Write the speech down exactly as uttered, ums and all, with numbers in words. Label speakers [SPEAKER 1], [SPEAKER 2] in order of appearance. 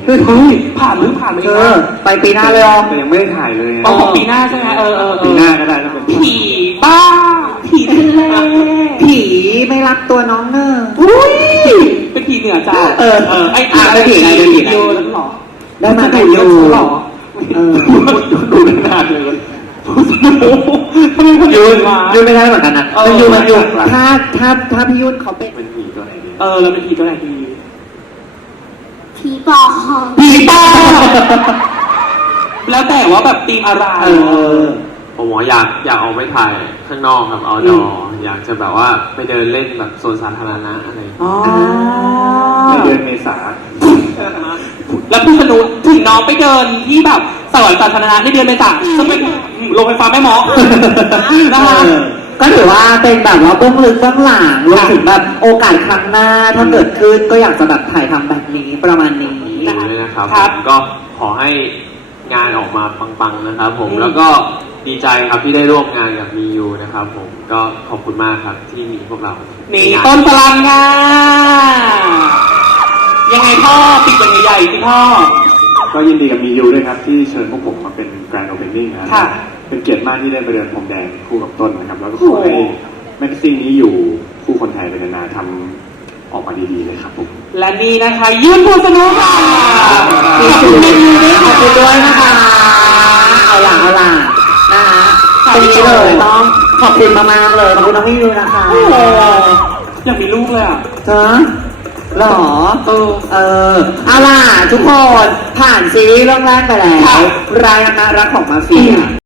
[SPEAKER 1] เฮ้ยผ่านหรือผ่านไป
[SPEAKER 2] เอ
[SPEAKER 1] แล้
[SPEAKER 2] อ
[SPEAKER 1] ว
[SPEAKER 2] ไปปีหน้าเลยอ๋อ
[SPEAKER 3] แต่ยังไม่ได้ถ่ายเลย
[SPEAKER 1] อ๋อของปีหน้าใช่ไหมเออเออ
[SPEAKER 3] ปีหน้าก็ได้ถ้าเป็น
[SPEAKER 1] ผีบ้าผีทะเล
[SPEAKER 2] ผีไม่รักตัวน้องเนอะ
[SPEAKER 1] อุ้ยเป็นผีเหนือจ้า
[SPEAKER 2] เออ
[SPEAKER 1] เออไอ้
[SPEAKER 2] อ่ะเป็นผีไงเป็นผีไง
[SPEAKER 1] โยนั่นหรอ
[SPEAKER 2] ได้มาแต่อยู่
[SPEAKER 1] หรอ
[SPEAKER 2] เออ
[SPEAKER 3] ดูนานเลย
[SPEAKER 1] ทำไมคน
[SPEAKER 2] ยู
[SPEAKER 1] อื่
[SPEAKER 2] น
[SPEAKER 1] นมา
[SPEAKER 2] ยูนไม่ได้เหมือนกันนะ
[SPEAKER 1] เออ
[SPEAKER 2] มันยูมันยูถ้าถ้าถ้าพี่ยุ่นเขาเป็น
[SPEAKER 3] เป็นผีตัวไหนดี
[SPEAKER 1] เออเราเป็นผีตัวไหนดี
[SPEAKER 4] ผีปอบ
[SPEAKER 1] ผีบ้าแล้วแต่ว่าแบบธีมอะไร
[SPEAKER 2] เออ
[SPEAKER 3] ผมหมออยากอยากออกไปถ่ายข้างนอกครับเอาดออยากจะแบบว่าไปเดินเล่นแบบสวนสาธารณะอะไร
[SPEAKER 1] อ๋อ
[SPEAKER 3] ในเดือนเมษา
[SPEAKER 1] แล้วพี่สนุกถึงน้องไปเดินที่แบบสวนสาธารณะในเดือนเมษาจะเป็นโรงไฟฟ้าแม่หมอนะคะ
[SPEAKER 2] เออก็ถือว่าเป็นแบบว่าเบื้องลึกเบื้องหลังรวมถึงแบบโอกาสครั้งหน้าถ้าเกิดขึ้นก็อยากจะแบบถ่ายทำแบบนี้ประมาณนี้
[SPEAKER 3] อยู่ด้วยนะครับ
[SPEAKER 1] ครับ
[SPEAKER 3] ผมก็ขอให้งานออกมาปังๆนะครับผมแล้วก็ดีใจครับที่ได้ร่วมงานกับมียูนะครับผมก็ขอบคุณมากครับที่มีพวกเรา
[SPEAKER 1] นี่
[SPEAKER 3] ใงา
[SPEAKER 1] ต้นพลังงานยังไงพ่อปิดยังไงใหญ่สิพ่อ
[SPEAKER 5] ก็ยินดีกับมียูด้วยครับที่เชิญพวกผมมาเป็นแกรนด์โอเพนนิ่งนะ
[SPEAKER 1] ค่ะ
[SPEAKER 5] เป็นเกียรติมากที่ได้ไปเดินพรมแดงคู่กับต้นนะครับ แล้วก็ขอให้แมกกาซีนนี้อยู่คู่คนไทยไปนานๆทำออกมาดีๆเลยครับผม
[SPEAKER 1] และนี่นะคะยืนพูดสนุกค่ะขอบคุณเมนูด้วย
[SPEAKER 2] ขอบคุณด้วยนะคะ เอาล่ะเอาล่ะนะคะตรงนี้เลยต้องขอบคุณมากๆเลยขอบคุณน้องพี่ยูนะคะ
[SPEAKER 1] โอ้โหอยากมีลูกเลยอ่ะ
[SPEAKER 2] เธอหรอ
[SPEAKER 1] เออ
[SPEAKER 2] เออเอาล่ะทุกคนผ่านซีรีส์เรื่องแรกไปแล้ว
[SPEAKER 1] ค่ะ
[SPEAKER 2] รายงานรักของมาเฟีย